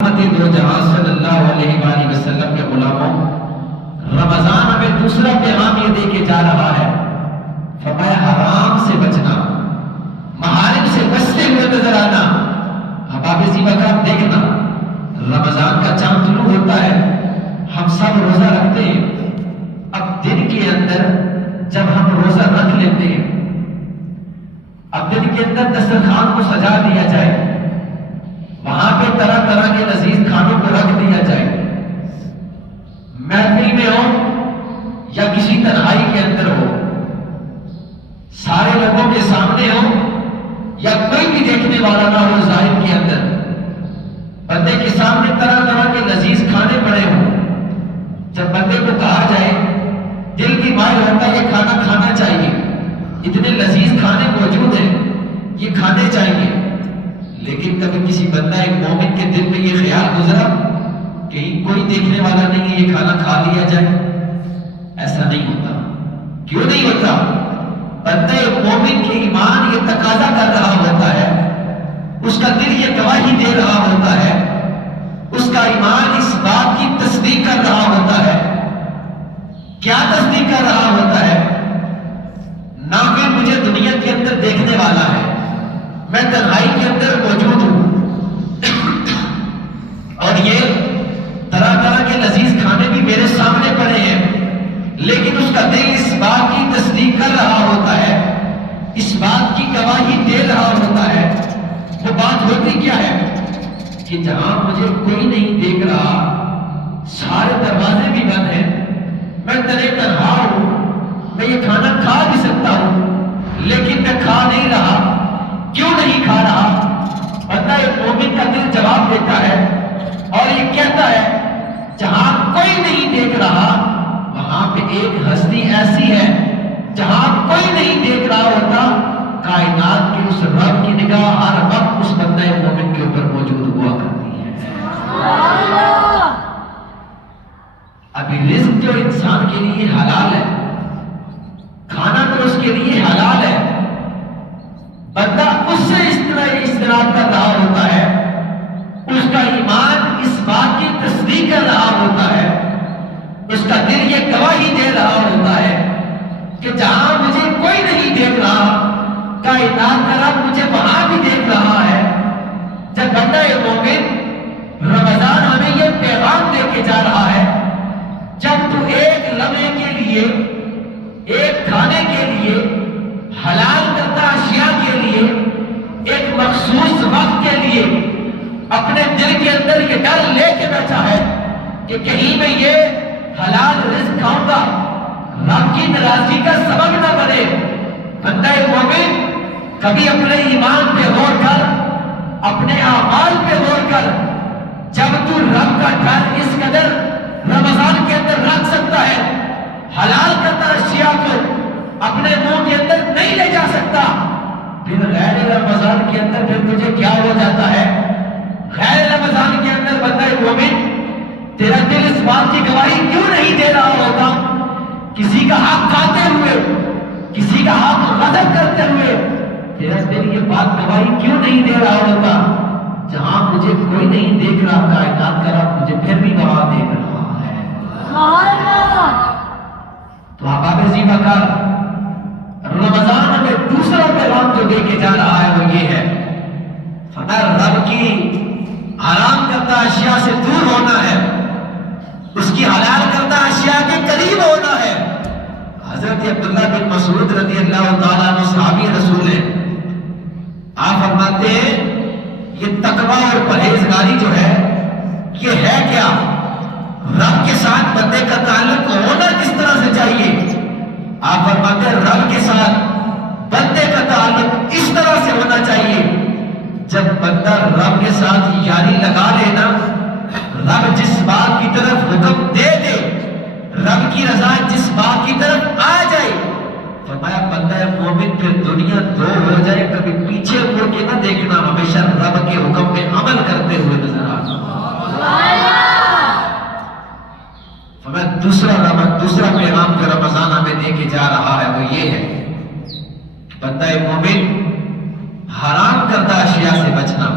دو جہاں صلی اللہ علیہ وآلہ وسلم کے غلاموں، رمضان ہمیں دوسرا پیغام یہ دے کے جا رہا ہے، فرمایا حرام سے بچنا، محارم سے بچتے ہوئے نظر آنا۔ احباب زیبا دیکھنا، رمضان کا چاند طلوع ہوتا ہے، ہم سب روزہ رکھتے ہیں۔ اب دن کے اندر جب ہم روزہ رکھ لیتے ہیں، اب دن کے اندر دسترخوان کو سجا دیا جائے، وہاں پہ طرح طرح کے لذیذ کھانوں کو رکھ دیا جائے، محفل میں ہو یا کسی تنہائی کے اندر ہو، سارے لوگوں کے سامنے ہو یا کوئی بھی دیکھنے والا نہ ہو، ظاہر کے اندر بندے کے سامنے طرح طرح کے لذیذ کھانے پڑے ہوں، جب بندے کو کہا جائے دل کی مائل ہوتا ہے یہ کھانا کھانا چاہیے، اتنے لذیذ کھانے موجود ہیں، یہ کھانے چاہیے، لیکن کبھی کسی بندہ ایک مومن کے دل میں یہ خیال گزرا کہ کوئی دیکھنے والا نہیں ہے، یہ کھانا کھا لیا جائے؟ ایسا نہیں ہوتا۔ کیوں نہیں ہوتا؟ بندہ مومن کے ایمان یہ تقاضا کر رہا ہوتا ہے، اس کا دل یہ گواہی دے رہا ہوتا ہے، اس کا ایمان اس بات کی تصدیق کر رہا ہوتا ہے۔ کیا تصدیق کر رہا ہوتا ہے؟ نہ کوئی مجھے دنیا کے اندر دیکھنے والا ہے، میں تنہائی کے اندر موجود ہوں اور یہ طرح طرح کے لذیذ کھانے بھی میرے سامنے پڑے ہیں، لیکن اس کا دل اس بات کی تصدیق کر رہا ہوتا ہے، اس بات کی گواہی دے رہا ہوتا ہے۔ وہ بات ہوتی کیا ہے کہ جہاں مجھے کوئی نہیں دیکھ رہا، سارے دروازے بھی بند ہیں، میں تنہا ہوں، میں یہ کھانا کھا بھی سکتا ہوں، لیکن میں کھا نہیں رہا۔ کیوں نہیں کھا رہا؟ بندہ ایک مومن کا دل جواب دیتا ہے اور یہ کہتا ہے جہاں کوئی نہیں دیکھ رہا وہاں پہ ایک ہستی ایسی ہے، جہاں کوئی نہیں دیکھ رہا ہوتا، کائنات کی اس رب کی نگاہ ہر وقت اس بندہ مومن کے اوپر موجود ہوا کرتی ہے۔ ابھی رزق جو انسان کے لیے حلال ہے، کھانا تو اس کے لیے حلال ہے، بندہ اس سے اجتناب کر رہا ہوتا ہے، اس کا ایمان اس بات کی تصدیق کر رہا ہوتا ہے، اس کا دل یہ گواہی دے رہا ہوتا ہے کہ جہاں مجھے کوئی نہیں دیکھ رہا، کائنات کا رب مجھے وہاں بھی دیکھ رہا ہے۔ جب بندہ مومن رمضان ہمیں یہ پیغام دے کے جا رہا ہے، جب تو ایک لمحے کے لیے، ایک کھانے کے لیے، حلال کرتا اشیاء کے لیے، ایک مخصوص وقت کے لیے اپنے دل کے اندر یہ ڈر لے کے بیٹھا ہے کہ کہیں میں یہ حلال رزق کھاؤں گا رب کی ناراضگی کا سبب نہ بنے۔ بندہ مومن کبھی اپنے ایمان پہ غور کر، اپنے اعمال پہ غور کر، جب تو رب کا ڈر اس قدر رمضان کے اندر رکھ سکتا ہے، حلال کرتا اشیاء کو اپنے منہ کے اندر نہیں لے جا سکتا، پھر غیر رمضان کے اندر پھر تجھے کیا ہو جاتا ہے؟ غیر رمضان کے اندر بندہ مومن تیرا دل اس بات کی گواہی کیوں نہیں دے رہا ہوتا؟ کسی کا حق کھاتے ہوئے، کسی کا حق غضب کرتے ہوئے تیرا دل یہ بات گواہی کیوں نہیں دے رہا ہوتا؟ جہاں مجھے کوئی نہیں دیکھ رہا، کائنات کا رب مجھے پھر بھی وہاں دیکھ رہا ہے۔ تو احباب زیبا رمضان ہمیں دوسرا پیغام جو دے کے جا رہا ہے وہ یہ ہے، فرمایا رب کی حرام کرتا اشیاء سے دور ہونا ہے، اس کی حلال کرتا اشیاء کے قریب ہونا ہے۔ حضرت عبداللہ بن مسعود رضی اللہ تعالیٰ عنہ صحابی رسول ہیں، آپ فرماتے ہیں یہ تقوی اور پرہیزگاری جو ہے یہ ہے کیا؟ رب کے ساتھ بندے کا تعلق ہونا کس طرح سے چاہیے؟ آپ فرماتے ہیں رب کے ساتھ بندے کا تعلق اس طرح سے ہونا چاہیے، جب بندہ رب کے ساتھ یاری لگا لینا، رب جس بات کی طرف حکم دے دے، رب کی رضا جس بات کی طرف آ جائے، فرمایا بندہ مومن پھر دنیا دو ہو جائے، کبھی پیچھے مڑ کے نہ دیکھنا، ہمیشہ رب کے حکم پہ عمل کرتے ہوئے نظر آنا۔ دوسرا پیغام جو رمضان ہمیں دے کے جا رہا ہے وہ یہ ہے، بندہ مومن حرام کردہ اشیاء سے بچنا،